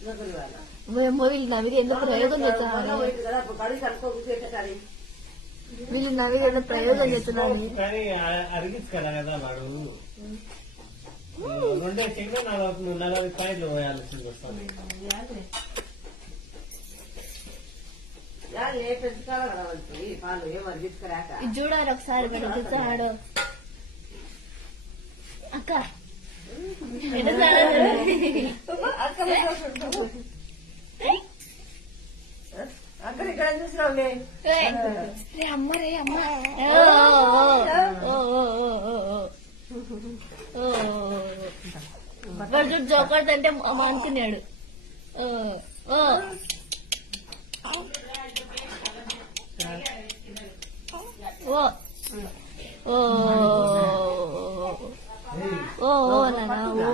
వీళ్ళు నవ్వి ఎందుకు ప్రయోగం చేస్తున్నారు వీళ్ళు నవ్వి ఏదో ప్రయోగం చేస్తున్నారు అరిగించుకోరా కదా వాడు 2 సెకండ్ 40 పాయింట్లు పోయాల్సింది వస్తుంది ఇది చూడాలి ఒకసారి చూస్తాడు అక్క అక్కడ ఇక్కడ చూసినావులే అమ్మ రే అమ్మ వాడు జోకర్ అంటే అనుకున్నాడు ఓ ఓ ఓ నాన్న